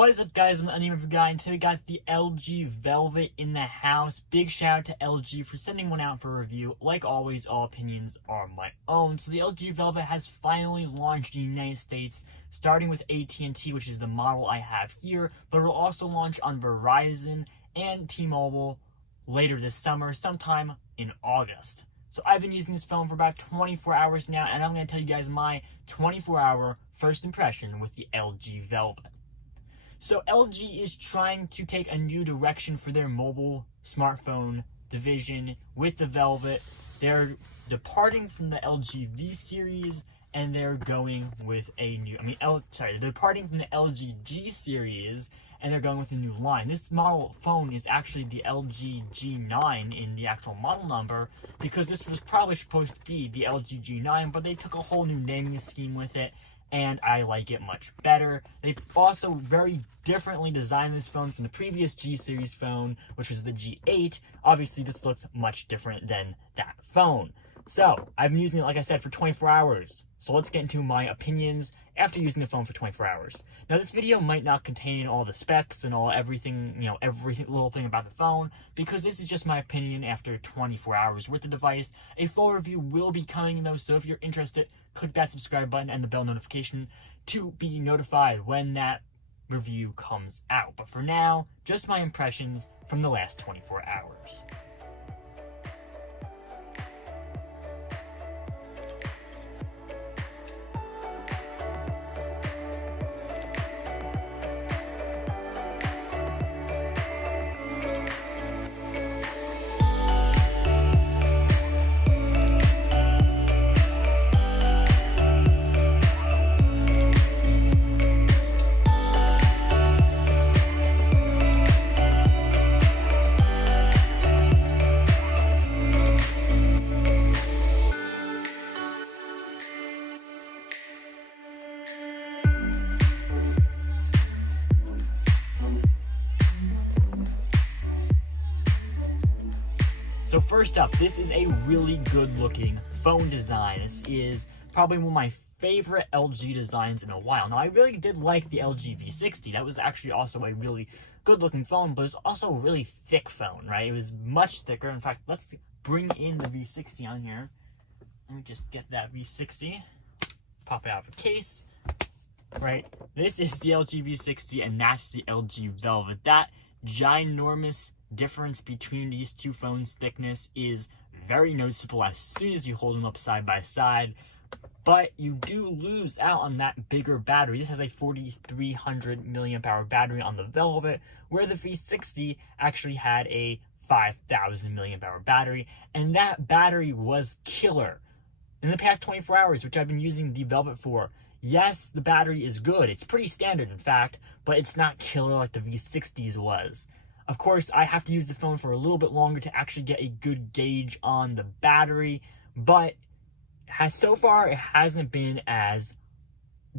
What is up, guys? I'm the Unnamed guy, and today we got the LG Velvet in the house. Big shout out to LG for sending one out for review. Like always, all opinions are my own. So the LG Velvet has finally launched in the United States, starting with AT&T, which is the model I have here, but it will also launch on Verizon and T-Mobile later this summer, sometime in August. So I've been using this phone for about 24 hours now, and I'm going to tell you guys my 24-hour first impression with the LG Velvet. So LG is trying to take a new direction for their mobile smartphone division with the Velvet. They're departing from the LG V series and they're going with a new, they're departing from the LG G series and they're going with a new line. This model phone is actually the LG G9 in the actual model number, because this was probably supposed to be the LG G9, but they took a whole new naming scheme with it, and I like it much better. They've also very differently designed this phone from the previous G series phone, which was the G8. Obviously, this looked much different than that phone. So, I've been using it, like I said, for 24 hours. So let's get into my opinions after using the phone for 24 hours. Now, this video might not contain all the specs and everything, every little thing about the phone, because this is just my opinion after 24 hours with the device. A full review will be coming, though, so if you're interested, click that subscribe button and the bell notification to be notified when that review comes out. But for now, just my impressions from the last 24 hours. So first up, this is a really good looking phone design. This is probably one of my favorite LG designs in a while. Now, I really did like the LG V60. That was actually also a really good looking phone, but it's also a really thick phone, right? It was much thicker. In fact, let's bring in the V60 on here. Let me just get that V60, pop it out of the case, right? This is the LG V60 and that's the LG Velvet. That ginormous difference between these two phones' thickness is very noticeable as soon as you hold them up side by side, but you do lose out on that bigger battery. This has a 4,300 milliamp hour battery on the Velvet, where the V60 actually had a 5,000 milliamp hour battery, and that battery was killer. In the past 24 hours, which I've been using the Velvet for, yes, the battery is good. It's pretty standard, in fact, but it's not killer like the V60's was. Of course, I have to use the phone for a little bit longer to actually get a good gauge on the battery, but so far it hasn't been as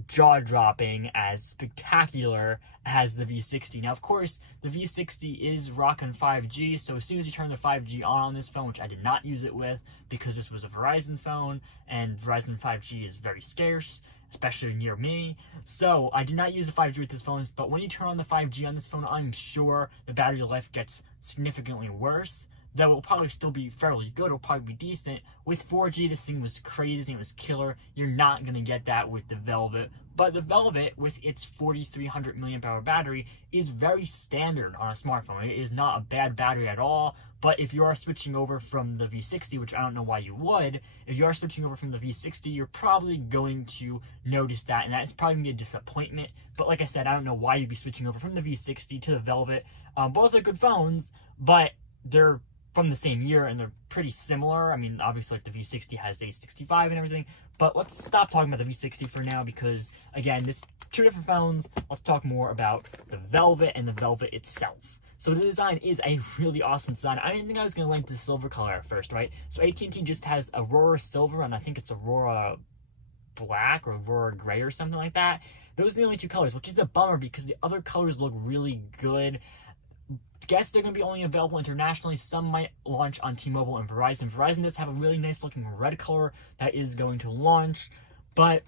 jaw-dropping, as spectacular as the V60. Now, of course, the V60 is rocking 5G, so as soon as you turn the 5G on this phone, which I did not use it with because this was a Verizon phone, and Verizon 5G is very scarce, especially near me. So I did not use the 5G with this phone, but when you turn on the 5G on this phone, I'm sure the battery life gets significantly worse, though it'll probably still be fairly good. It'll probably be decent. With 4G, this thing was crazy. It was killer. You're not going to get that with the Velvet. But the Velvet, with its 4,300 milliamp hour battery, is very standard on a smartphone. It is not a bad battery at all. But if you are switching over from the V60, which I don't know why you would, if you are switching over from the V60, you're probably going to notice that, and that's probably going to be a disappointment. But like I said, I don't know why you'd be switching over from the V60 to the Velvet. Both are good phones, but they're from the same year and they're pretty similar. I mean, obviously, like the V60 has A65 and everything, but let's stop talking about the V60 for now because, again, this two different phones. Let's talk more about the Velvet and the Velvet itself. So the design is a really awesome design. I didn't think I was going to like the silver color at first, right? So AT&T just has Aurora Silver, and I think it's Aurora Black or Aurora Gray or something like that. Those are the only two colors, which is a bummer because the other colors look really good. Guess they're going to be only available internationally. Some might launch on T-Mobile and Verizon. Verizon does have a really nice looking red color that is going to launch, but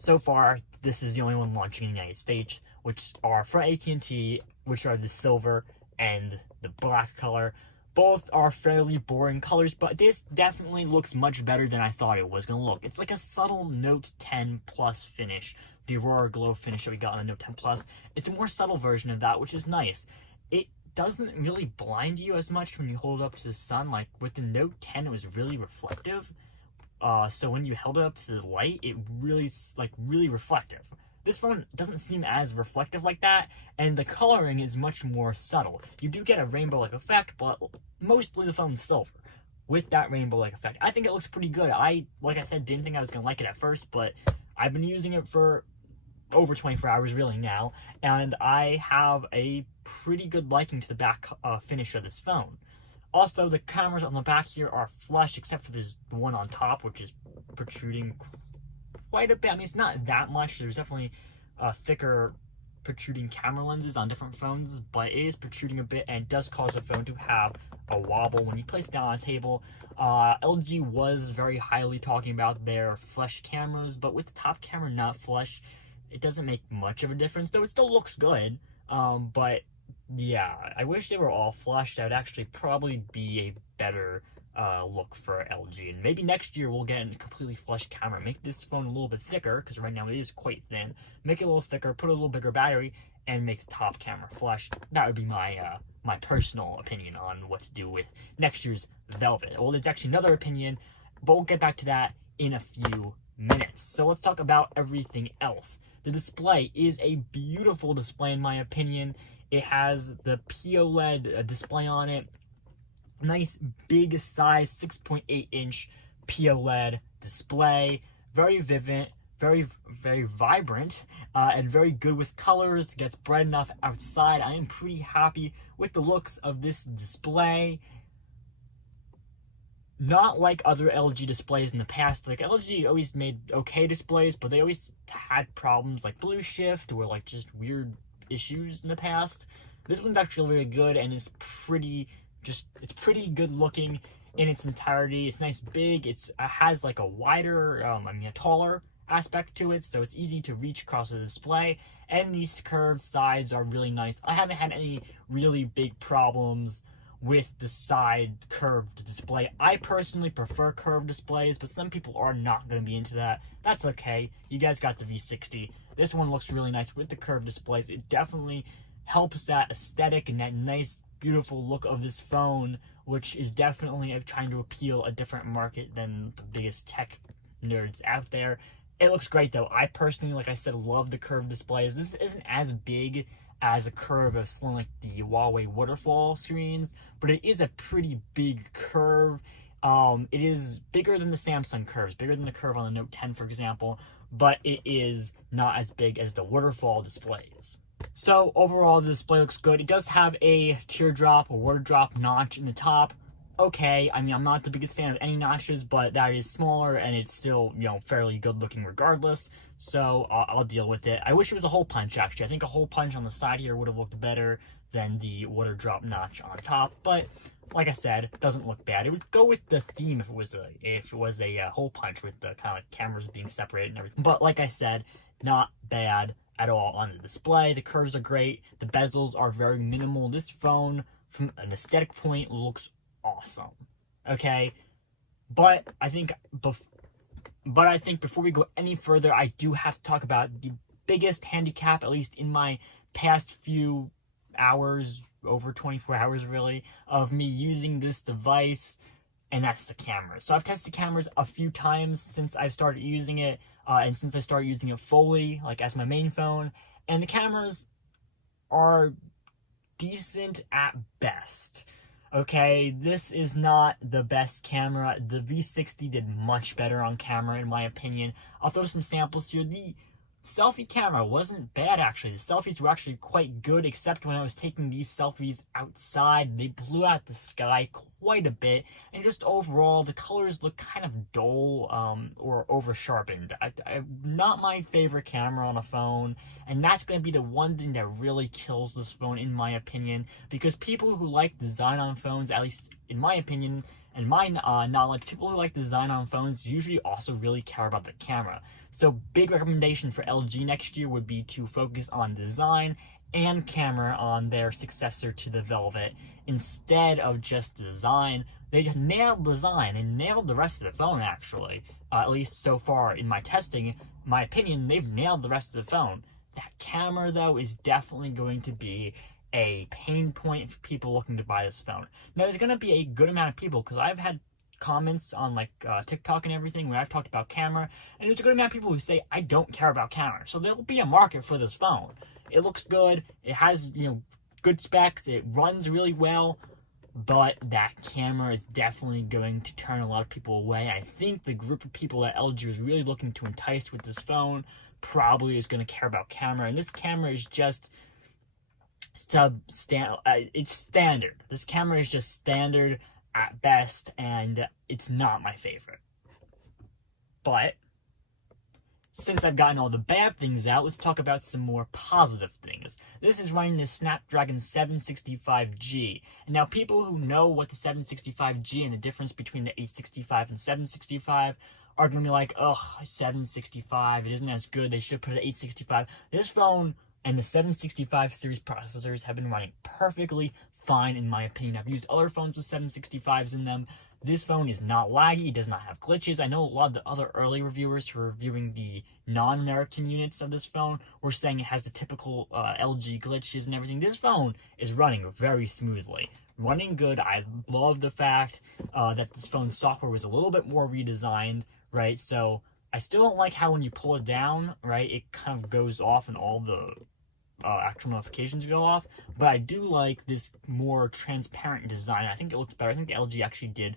so far this is the only one launching in the United States, which are from AT&T, which are the silver and the black color. Both are fairly boring colors, but this definitely looks much better than I thought it was going to look. It's like a subtle Note 10 Plus finish, the Aurora Glow finish that we got on the Note 10 Plus. It's a more subtle version of that, which is nice. It doesn't really blind you as much when you hold it up to the sun. Like with the Note 10, it was really reflective. So when you held it up to the light, it really reflective. This phone doesn't seem as reflective like that, and the coloring is much more subtle. You do get a rainbow-like effect, but mostly the phone's silver with that rainbow-like effect. I think it looks pretty good. Like I said, didn't think I was going to like it at first, but I've been using it for over 24 hours really now, and I have a pretty good liking to the back finish of this phone. Also, the cameras on the back here are flush, except for this one on top, which is protruding quite a bit. I mean, it's not that much. There's definitely thicker protruding camera lenses on different phones, but it is protruding a bit and does cause the phone to have a wobble when you place it down on a table. LG was very highly talking about their flush cameras, but with the top camera not flush, it doesn't make much of a difference, though it still looks good. But yeah, I wish they were all flush. That would actually probably be a better look for LG, and maybe next year we'll get a completely flush camera. Make this phone a little bit thicker, because right now it is quite thin. Make it a little thicker, put a little bigger battery, and make the top camera flush. That would be my my personal opinion on what to do with next year's Velvet. Well, there's actually another opinion, but we'll get back to that in a few minutes. So let's talk about everything else. The display is a beautiful display in my opinion. It has the POLED display on it. Nice big size 6.8 inch POLED display. Very vivid, very vibrant, and very good with colors. Gets bright enough outside. I am pretty happy with the looks of this display. Not like other LG displays in the past. Like LG always made okay displays, but they always had problems like blue shift or like just weird issues in the past. This one's actually really good, and it's pretty good looking in its entirety. It's nice big. It has like a wider, a taller aspect to it, so it's easy to reach across the display, and these curved sides are really nice. I haven't had any really big problems with the side curved display. I personally prefer curved displays, but some people are not going to be into that. That's okay. You guys got the V60. This one looks really nice with the curved displays. It definitely helps that aesthetic and that nice, beautiful look of this phone, which is definitely trying to appeal a different market than the biggest tech nerds out there. It looks great though. I personally, like I said, love the curved displays. This isn't as big as a curve of something like the Huawei waterfall screens, but it is a pretty big curve. It is bigger than the Samsung curves, bigger than the curve on the Note 10, for example, but it is not as big as the waterfall displays. So overall, the display looks good. It does have a teardrop or water drop notch in the top. Okay, I mean, I'm not the biggest fan of any notches, but that is smaller and it's still, fairly good looking regardless. So I'll deal with it. I wish it was a hole punch, actually. I think a hole punch on the side here would have looked better than the water drop notch on top. But like I said, it doesn't look bad. It would go with the theme if it was a hole punch with the kind of like cameras being separated and everything. But like I said, not bad at all on the display. The curves are great. The bezels are very minimal. This phone, from an aesthetic point, looks awesome. Okay, but I think before we go any further, I do have to talk about the biggest handicap, at least in my past few hours, over 24 hours really, of me using this device, and that's the camera. So I've tested cameras a few times since I've started using it, and since I started using it fully, like as my main phone, and the cameras are decent at best. Okay, this is not the best camera. The V60 did much better on camera, in my opinion. I'll throw some samples here. The selfie camera wasn't bad, actually. The selfies were actually quite good, except when I was taking these selfies outside. They blew out the sky quite a bit, and just overall, the colors look kind of dull or over-sharpened. Not my favorite camera on a phone, and that's going to be the one thing that really kills this phone, in my opinion, because people who like design on phones, at least in my opinion, and my knowledge, people who like design on phones usually also really care about the camera. So big recommendation for LG next year would be to focus on design and camera on their successor to the Velvet instead of just design. They nailed design and nailed the rest of the phone, actually. At least so far in my testing, my opinion, they've nailed the rest of the phone. That camera, though, is definitely going to be a pain point for people looking to buy this phone. Now, there's going to be a good amount of people, because I've had comments on like TikTok and everything where I've talked about camera, and there's a good amount of people who say I don't care about camera. So there'll be a market for this phone. It looks good. It has, good specs. It runs really well. But that camera is definitely going to turn a lot of people away. I think the group of people that LG is really looking to entice with this phone probably is going to care about camera. And this camera is just it's standard. This camera is just standard at best, and it's not my favorite. But since I've gotten all the bad things out, let's talk about some more positive things. This is running the Snapdragon 765G. And now people who know what the 765G and the difference between the 865 and 765 are going to be like, ugh, 765, it isn't as good, they should have put it at 865. This phone and the 765 series processors have been running perfectly fine, in my opinion. I've used other phones with 765s in them. This phone is not laggy, it does not have glitches. I know a lot of the other early reviewers who are reviewing the non-American units of this phone were saying it has the typical LG glitches and everything. This phone is running very smoothly. Running good. I love the fact that this phone's software was a little bit more redesigned, right? So I still don't like how when you pull it down, right, it kind of goes off and all the actual notifications go off, but I do like this more transparent design. I think it looks better. I think the LG actually did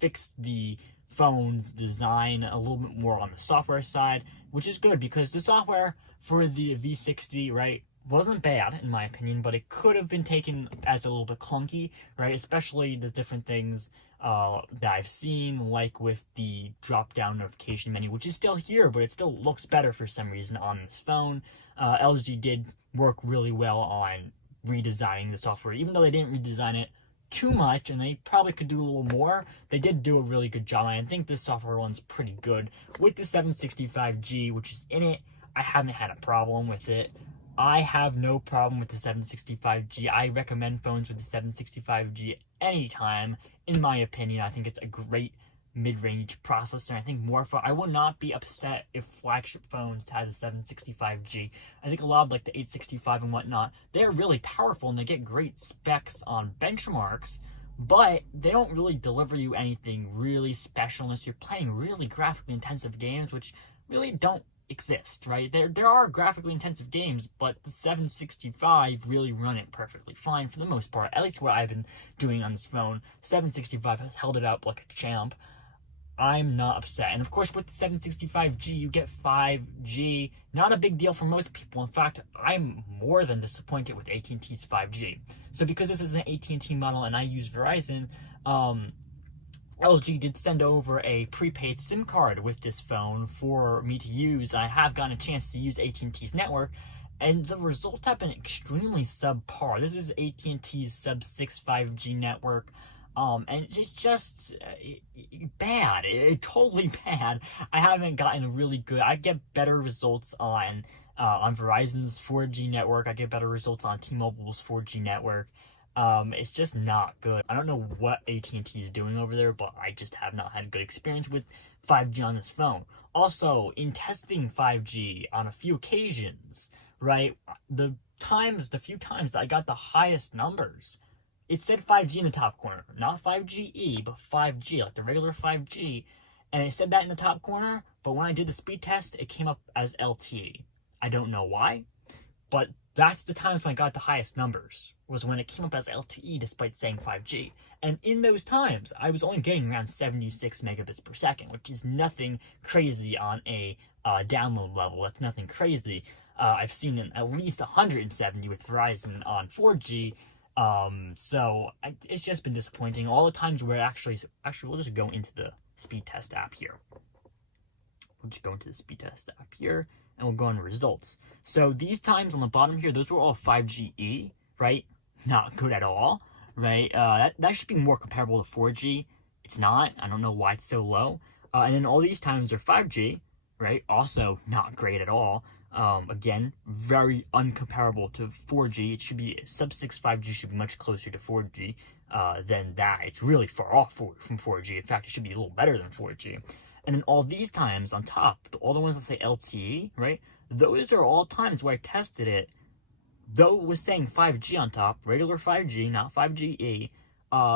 fix the phone's design a little bit more on the software side, which is good because the software for the V60, right, wasn't bad in my opinion, but it could have been taken as a little bit clunky, right, especially the different things that I've seen, like with the drop-down notification menu, which is still here, but it still looks better for some reason on this phone. LG did work really well on redesigning the software, even though they didn't redesign it too much, and they probably could do a little more. They did do a really good job, and I think this software runs pretty good. With the 765G, which is in it, I haven't had a problem with it. I have no problem with the 765G. I recommend phones with the 765G anytime, in my opinion. I think it's a great mid-range processor. I think I would not be upset if flagship phones had a 765G. I think a lot of like the 865 and whatnot, they're really powerful and they get great specs on benchmarks, but they don't really deliver you anything really special unless you're playing really graphically intensive games, which really don't exist, right? There are graphically intensive games, but the 765 really run it perfectly fine for the most part, at least what I've been doing on this phone. 765 has held it up like a champ. I'm not upset. And of course, with the 765G, you get 5G. Not a big deal for most people. In fact, I'm more than disappointed with AT&T's 5G. So because this is an AT&T model and I use Verizon, LG did send over a prepaid SIM card with this phone for me to use. I have gotten a chance to use AT&T's network, and the results have been extremely subpar. This is AT&T's sub-6 5G network. And it's just bad. Totally bad. I haven't gotten a really good. I get better results on Verizon's 4G network. I get better results on T-Mobile's 4G network. It's just not good. I don't know what AT&T is doing over there, but I just have not had a good experience with 5G on this phone. Also, in testing 5G on a few occasions, right, the few times that I got the highest numbers, it said 5G in the top corner. Not 5GE, but 5G, like the regular 5G. And it said that in the top corner, but when I did the speed test, it came up as LTE. I don't know why, but that's the times when I got the highest numbers, was when it came up as LTE despite saying 5G. And in those times, I was only getting around 76 megabits per second, which is nothing crazy on a download level. That's nothing crazy. I've seen at least 170 with Verizon on 4G. So it's just been disappointing. All the times where actually we'll just go into the speed test app here. We'll just go into the speed test app here, and we'll go on results. So these times on the bottom here, those were all 5GE, right? Not good at all, right? That should be more comparable to 4G. it's not. I don't know why it's so low. And then all these times are 5G, right? Also not great at all. Again, very uncomparable to 4G. It should be sub-6 5G should be much closer to 4G than that. It's really far off from 4G. In fact, it should be a little better than 4G. And then all these times on top, all the ones that say LTE, right? Those are all times where I tested it. Though it was saying 5G on top, regular 5G, not 5GE,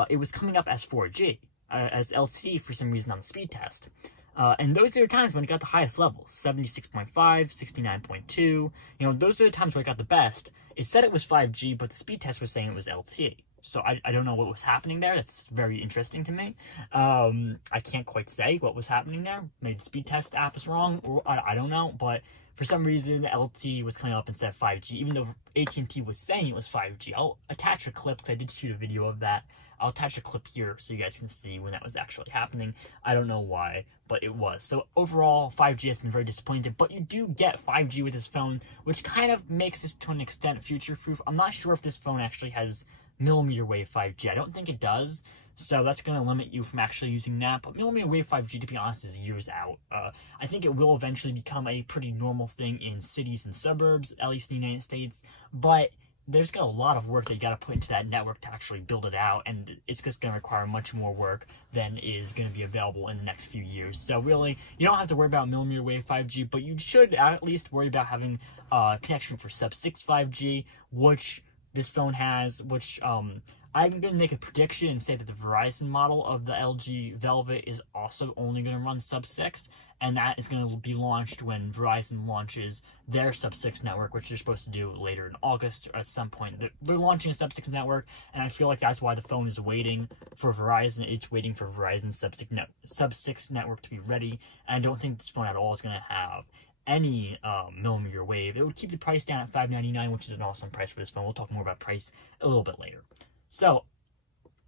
it was coming up as 4G, as LTE for some reason on the speed test. And those are the times when it got the highest levels, 76.5, 69.2. You know, those are the times where it got the best. It said it was 5G, but the speed test was saying it was LTE. So I don't know what was happening there. That's very interesting to me. I can't quite say what was happening there. Maybe the speed test app is wrong, or I don't know. But for some reason, LTE was coming up instead of 5G, even though AT&T was saying it was 5G. I'll attach a clip, because I did shoot a video of that. I'll attach a clip here so you guys can see when that was actually happening. I don't know why, but it was. So overall, 5G has been very disappointing, but you do get 5G with this phone, which kind of makes this to an extent future-proof. I'm not sure if this phone actually has millimeter wave 5G. I don't think it does, so that's going to limit you from actually using that. But millimeter wave 5G, to be honest, is years out. I think it will eventually become a pretty normal thing in cities and suburbs, at least in the United States, but there's got a lot of work that you got to put into that network to actually build it out, and it's just going to require much more work than is going to be available in the next few years. So really, you don't have to worry about millimeter wave 5G, but you should at least worry about having a connection for sub-6 5G, which this phone has, which I'm going to make a prediction and say that the Verizon model of the LG Velvet is also only going to run sub-6, and that is going to be launched when Verizon launches their sub-6 network, which they're supposed to do later in August or at some point. They're launching a sub-6 network, and I feel like that's why the phone is waiting for Verizon. It's waiting for Verizon's sub-6 network to be ready, and I don't think this phone at all is going to have any millimeter wave. It would keep the price down at $599, which is an awesome price for this phone. We'll talk more about price a little bit later. So,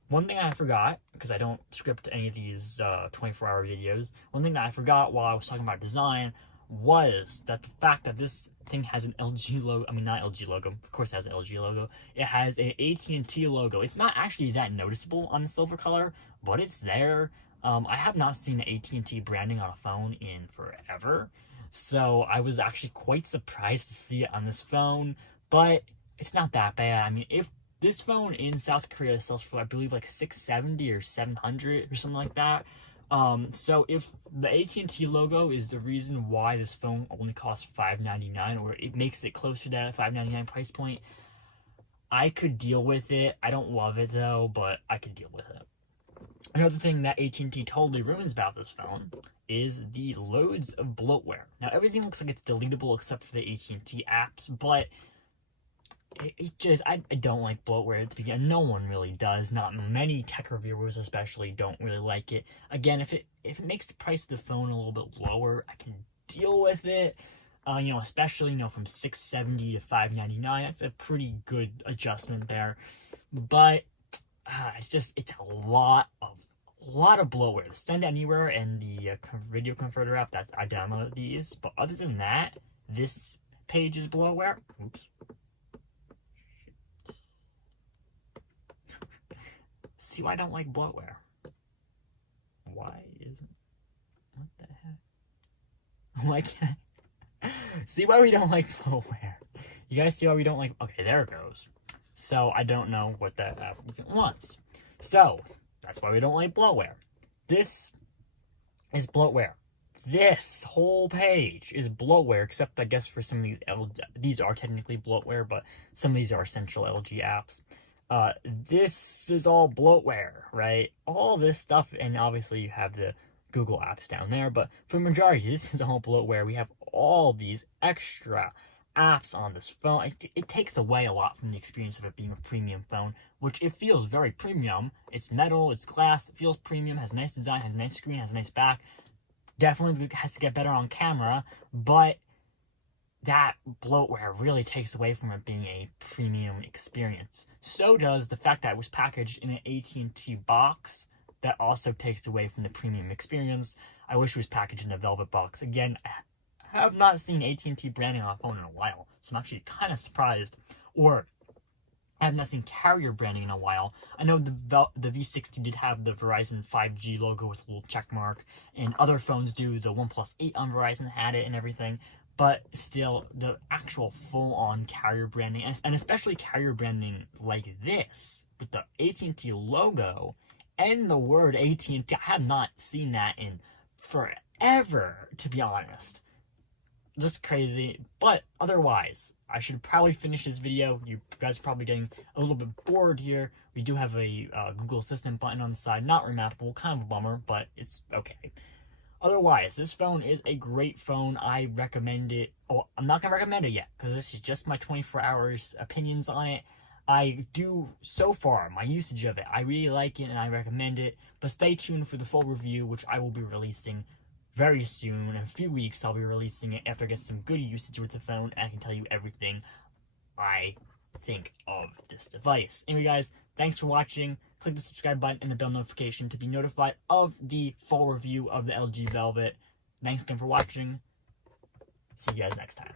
one thing I forgot, because I don't script any of these 24-hour videos, one thing that I forgot while I was talking about design was that the fact that this thing has an LG logo, I mean, not LG logo, of course it has an LG logo, it has an AT&T logo. It's not actually that noticeable on the silver color, but it's there. I have not seen the AT&T branding on a phone in forever, so I was actually quite surprised to see it on this phone, but it's not that bad. I mean, if this phone in South Korea sells for, I believe, like $670 or $700 or something like that. So if the AT&T logo is the reason why this phone only costs $599, or it makes it closer to that $599 price point, I could deal with it. I don't love it though, but I could deal with it. Another thing that AT&T totally ruins about this phone is the loads of bloatware. Now everything looks like it's deletable except for the AT&T apps, but I don't like bloatware at the beginning. No one really does. Not many tech reviewers especially don't really like it. Again, if it makes the price of the phone a little bit lower, I can deal with it. Especially, from $670 to $599. That's a pretty good adjustment there. But it's a lot of bloatware. The Send Anywhere and the video converter app, I downloaded these. But other than that, this page is bloatware. Oops. See why I don't like bloatware. Why isn't... What the heck? Why can't... See why we don't like bloatware. You guys see why we don't like... Okay, there it goes. So, I don't know what that app wants. So, that's why we don't like bloatware. This is bloatware. This whole page is bloatware, except I guess for some of these... These are technically bloatware, but some of these are essential LG apps. This is all bloatware, right? All this stuff, and obviously you have the Google apps down there, but for the majority, this is all bloatware. We have all these extra apps on this phone. It takes away a lot from the experience of it being a premium phone, which it feels very premium. It's metal, it's glass, it feels premium, has nice design, has a nice screen, has a nice back. Definitely has to get better on camera, but that bloatware really takes away from it being a premium experience. So does the fact that it was packaged in an AT&T box. That also takes away from the premium experience. I wish it was packaged in a velvet box. Again, I have not seen AT&T branding on a phone in a while, so I'm actually kind of surprised. Or I have not seen carrier branding in a while. I know the V60 did have the Verizon 5G logo with a little check mark, and other phones do. The OnePlus 8 on Verizon had it and everything. But still, the actual full-on carrier branding, and especially carrier branding like this, with the AT&T logo and the word AT&T, I have not seen that in forever, to be honest. Just crazy. But otherwise, I should probably finish this video. You guys are probably getting a little bit bored here. We do have a Google Assistant button on the side, not remappable, kind of a bummer, but it's okay. Otherwise, this phone is a great phone. I recommend it. Oh, I'm not going to recommend it yet, because this is just my 24 hours opinions on it. I do, so far, my usage of it, I really like it and I recommend it. But stay tuned for the full review, which I will be releasing very soon. In a few weeks, I'll be releasing it after I get some good usage with the phone, and I can tell you everything I think of this device. Anyway, guys, thanks for watching. Click the subscribe button and the bell notification to be notified of the full review of the LG Velvet. Thanks again for watching. See you guys next time.